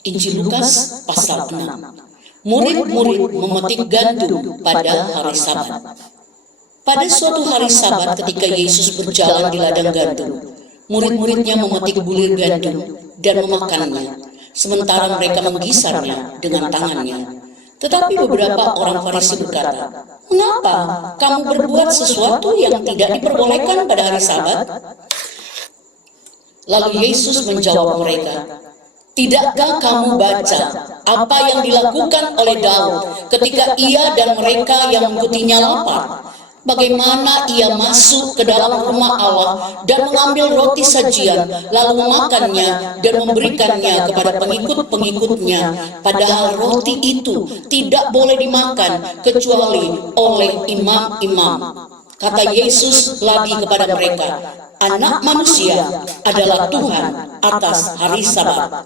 Injil Lukas pasal 6. Murid-murid memetik gandum pada hari Sabat. Pada suatu hari Sabat ketika Yesus berjalan di ladang gandum, murid-muridnya memetik bulir gandum dan memakannya, sementara mereka menggisarnya dengan tangannya. Tetapi beberapa orang Farisi berkata, "Mengapa kamu berbuat sesuatu yang tidak diperbolehkan pada hari Sabat?" Lalu Yesus menjawab mereka, "Tidakkah kamu baca apa yang dilakukan oleh Daud ketika ia dan mereka yang mengikutinya lapar? Bagaimana ia masuk ke dalam rumah Allah dan mengambil roti sajian, lalu memakannya dan memberikannya kepada pengikut-pengikutnya, padahal roti itu tidak boleh dimakan kecuali oleh imam-imam." Kata Yesus lagi kepada mereka, "Anak manusia adalah Tuhan atas hari Sabat."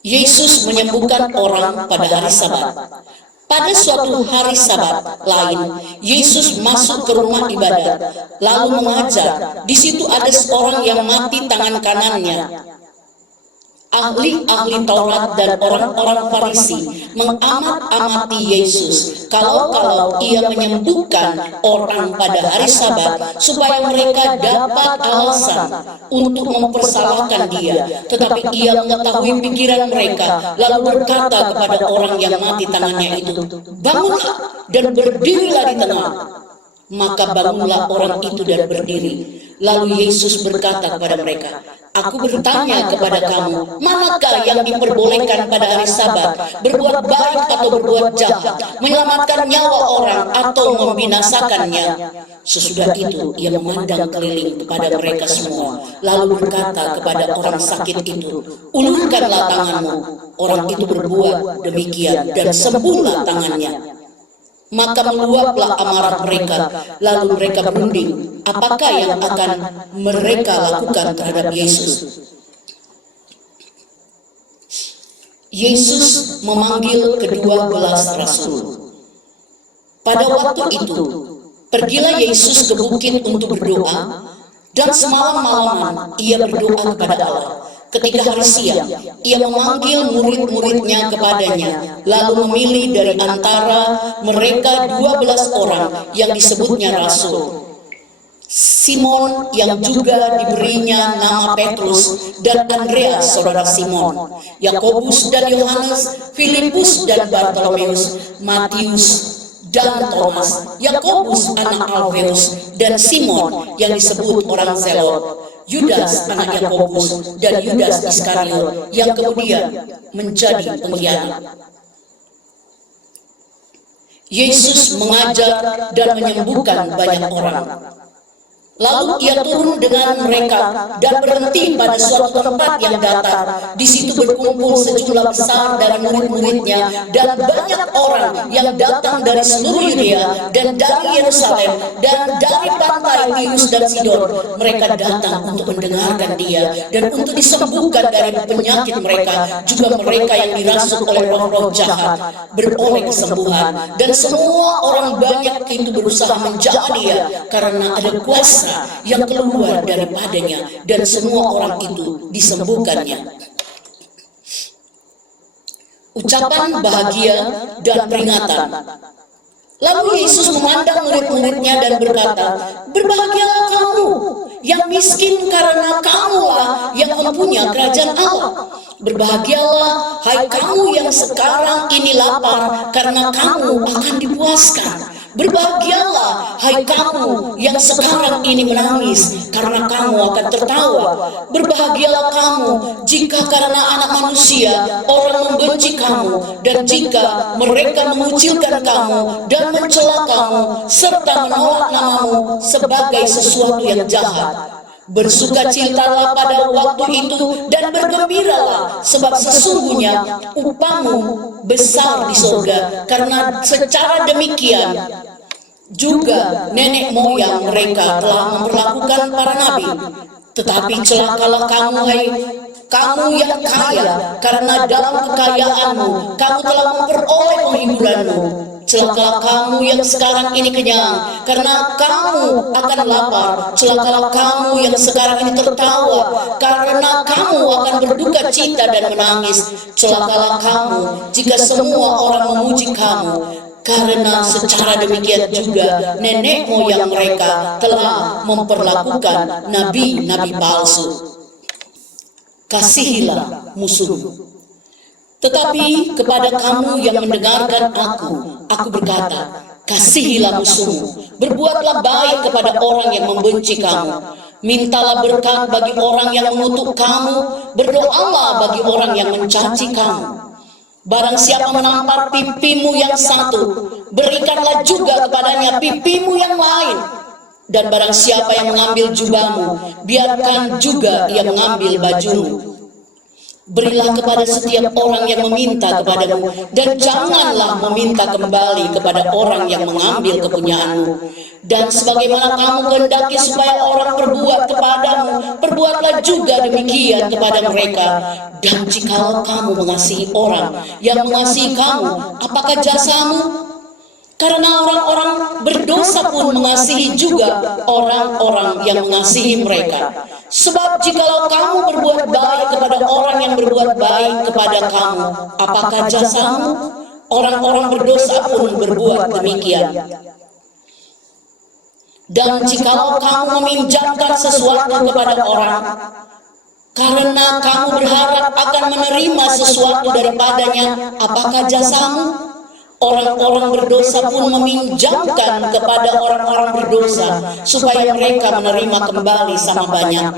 Yesus menyembuhkan orang pada hari Sabat. Pada suatu hari Sabat lain, Yesus masuk ke rumah ibadat, lalu mengajar. Di situ ada seorang yang mati tangan kanannya. Ahli-ahli Taurat dan orang-orang Farisi mengamat-amati Yesus kalau ia menyembuhkan orang pada hari Sabat supaya mereka dapat alasan untuk mempersalahkan dia. Tetapi ia mengetahui pikiran mereka, lalu berkata kepada orang yang mati tangannya itu, "Bangunlah dan berdirilah di tengah." Maka bangunlah orang itu dan berdiri. Lalu Yesus berkata kepada mereka, "Aku bertanya kepada kamu, manakah yang diperbolehkan pada hari Sabat, berbuat baik atau berbuat jahat, menyelamatkan nyawa orang atau membinasakannya?" Sesudah itu ia memandang keliling kepada mereka semua, lalu berkata kepada orang sakit itu, "Ulurkanlah tanganmu." Orang itu berbuat demikian dan sembuhlah tangannya. Maka meluaplah amarah mereka, lalu mereka berunding apakah yang akan mereka lakukan terhadap Yesus. Yesus memanggil ke-12 rasul. Pada waktu itu, pergilah Yesus ke bukit untuk berdoa, dan semalam-malaman ia berdoa kepada Allah. Ketika hari siang, ia memanggil murid-muridnya kepadanya, lalu memilih dari antara mereka 12 orang yang disebutnya rasul. Simon yang juga diberinya nama Petrus, dan Andreas saudara Simon, Yakobus dan Yohanes, Filipus dan Bartolomeus, Matius dan Thomas, Yakobus anak Alfeus, dan Simon yang disebut orang Zelot, Yudas anak Yakobus, dan Yudas Iskariot yang kemudian menjadi pengkhianat. Yesus mengajar dan menyembuhkan banyak orang. Lalu ia turun dengan mereka dan berhenti pada suatu tempat yang datar. Di situ berkumpul sejumlah besar dari murid-muridnya dan banyak orang yang datang dari seluruh Yudea dan dari Yerusalem dan dari pantai Tirus dan Sidon. Mereka datang untuk mendengarkan dia dan untuk disembuhkan dari penyakit mereka. Juga mereka yang dirasuk oleh roh-roh jahat beroleh kesembuhan, dan semua orang banyak itu berusaha menjaga dia karena ada kuasa yang keluar daripadanya, dan semua orang itu disembuhkannya. Ucapan bahagia dan peringatan. Lalu Yesus memandang murid-muridnya dan berkata, "Berbahagialah kamu yang miskin, karena kamulah yang mempunyai kerajaan Allah. Berbahagialah hai kamu yang sekarang ini lapar, karena kamu akan dipuaskan. Berbahagialah hai kamu yang sekarang ini menangis, karena kamu akan tertawa. Berbahagialah kamu jika karena Anak Manusia orang membenci kamu, dan jika mereka mengucilkan kamu dan mencela kamu serta menolak namamu sebagai sesuatu yang jahat. Bersukacitalah pada waktu itu dan bergembiralah, sebab sesungguhnya upahmu besar di surga, karena secara demikian juga nenek moyang mereka telah memperlakukan para nabi. Tetapi celakalah kamu, hai kamu yang kaya, karena dalam kekayaanmu kamu telah memperoleh penghiburanmu. Celakalah kamu yang sekarang ini kenyang, karena kamu akan lapar. Celakalah kamu yang sekarang ini tertawa, karena kamu akan berduka cita dan menangis. Celakalah kamu jika semua orang memuji kamu, karena secara demikian juga nenek moyang mereka telah memperlakukan nabi-nabi palsu. Kasihilah musuhmu. Tetapi kepada kamu yang mendengarkan aku berkata, kasihilah musuhmu, berbuatlah baik kepada orang yang membenci kamu, mintalah berkat bagi orang yang mengutuk kamu, berdoalah bagi orang yang mencaci kamu. Barang siapa menampar pipimu yang satu, berikanlah juga kepadanya pipimu yang lain. Dan barang siapa yang mengambil jubahmu, biarkan juga ia mengambil bajumu. Berilah kepada setiap orang yang meminta kepadamu, dan janganlah meminta kembali kepada orang yang mengambil kepunyaanmu. Dan sebagaimana kamu kehendaki supaya orang berbuat kepadamu, perbuatlah juga demikian kepada mereka. Dan jikalau kamu mengasihi orang yang mengasihi kamu, apakah jasamu? Karena orang-orang berdosa pun mengasihi juga orang-orang yang mengasihi mereka. Sebab jikalau kamu berbuat baik kepada orang yang berbuat baik kepada kamu, apakah jasamu? Orang-orang berdosa pun berbuat demikian. Dan jikalau kamu meminjamkan sesuatu kepada orang, karena kamu berharap akan menerima sesuatu daripadanya, apakah jasamu? Orang-orang berdosa pun meminjamkan kepada orang-orang berdosa supaya mereka menerima kembali sama banyak.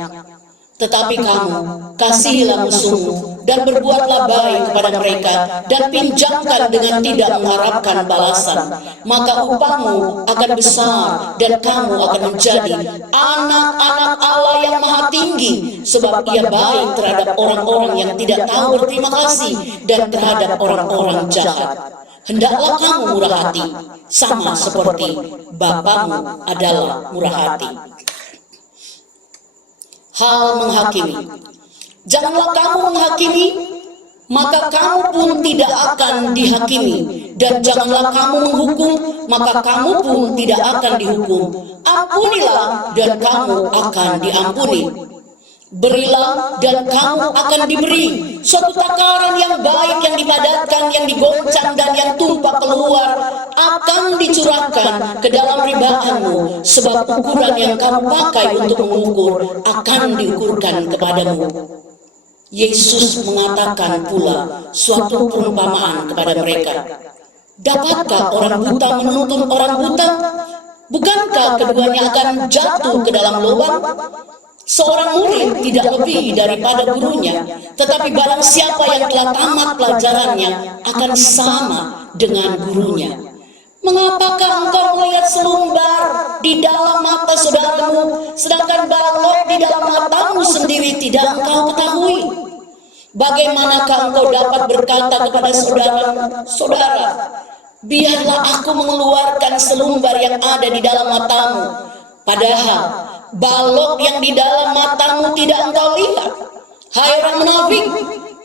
Tetapi kamu kasihilah musuhmu dan berbuatlah baik kepada mereka, dan pinjamkan dengan tidak mengharapkan balasan. Maka upahmu akan besar dan kamu akan menjadi anak-anak Allah yang maha tinggi, sebab ia baik terhadap orang-orang yang tidak tahu berterima kasih dan terhadap orang-orang jahat. Hendaklah kamu murah hati, sama seperti Bapamu adalah murah hati. Hal menghakimi. Janganlah kamu menghakimi, maka kamu pun tidak akan dihakimi. Dan janganlah kamu menghukum, maka kamu pun tidak akan dihukum. Ampunilah, dan kamu akan diampuni. Berilah dan kamu akan diberi. Suatu takaran yang baik, yang dipadatkan, yang digoncang dan yang tumpah keluar akan dicurahkan ke dalam ribaanmu. Sebab ukuran yang kamu pakai untuk mengukur akan diukurkan kepadamu. Yesus mengatakan pula suatu perumpamaan kepada mereka. Dapatkah orang buta menuntun orang buta? Bukankah keduanya akan jatuh ke dalam lubang? Seorang murid tidak lebih daripada gurunya, tetapi barang siapa yang telah tamat pelajarannya akan sama dengan gurunya. Mengapakah engkau melihat selumbar di dalam mata saudaramu, sedangkan balok di dalam matamu sendiri tidak engkau ketahui? Bagaimanakah engkau dapat berkata kepada saudara, biarlah aku mengeluarkan selumbar yang ada di dalam matamu, padahal balok yang di dalam matamu tidak engkau lihat? Hai orang munafik,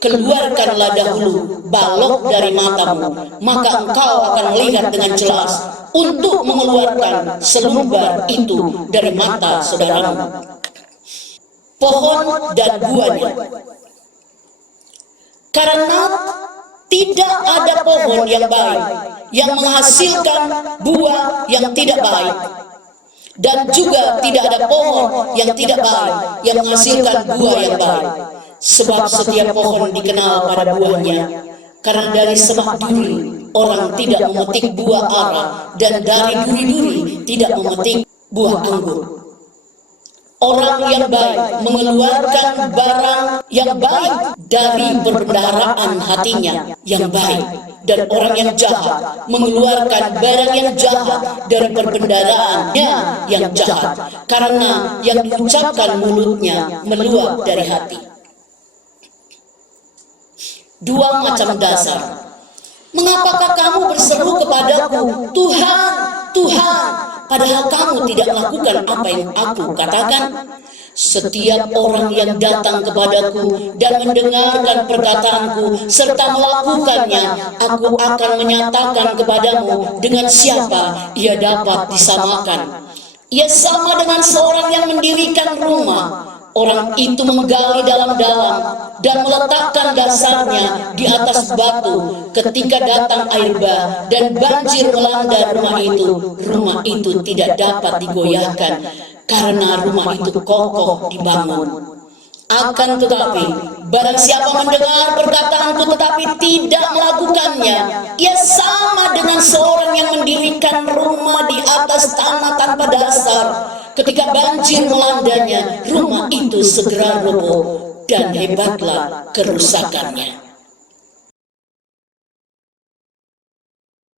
keluarkanlah dahulu balok dari matamu, maka engkau akan melihat dengan jelas untuk mengeluarkan selumbar itu dari mata saudaramu. Pohon dan buahnya. Karena tidak ada pohon yang baik yang menghasilkan buah yang tidak baik, dan juga tidak ada pohon yang tidak baik yang menghasilkan buah yang baik. Sebab setiap pohon dikenal pada buahnya. Karena dari semak duri orang tidak memetik buah ara, dan dari duri-duri tidak memetik buah anggur. Orang yang baik mengeluarkan barang yang baik dari perbendaharaan hatinya yang baik, dan orang yang jahat mengeluarkan barang yang jahat dari perbendaharaannya yang jahat, karena yang diucapkan mulutnya meluap dari hati. Dua macam dasar. Mengapakah kamu berseru kepadaku, Tuhan, Tuhan, padahal kamu tidak melakukan apa yang aku katakan? Setiap orang yang datang kepadaku dan mendengarkan perkataanku serta melakukannya, aku akan menyatakan kepadamu dengan siapa ia dapat disamakan. Ia sama dengan seorang yang mendirikan rumah. Orang itu menggali dalam-dalam dan meletakkan dasarnya di atas batu. Ketika datang air bah dan banjir melanda rumah itu tidak dapat digoyahkan karena rumah itu kokoh dibangun. Akan tetapi, barang siapa mendengar perkataanku tetapi tidak melakukannya, ia sama dengan seorang yang mendirikan rumah di atas tanah tanpa dasar. Ketika banjir melandanya, rumah itu segera roboh dan hebatlah kerusakannya.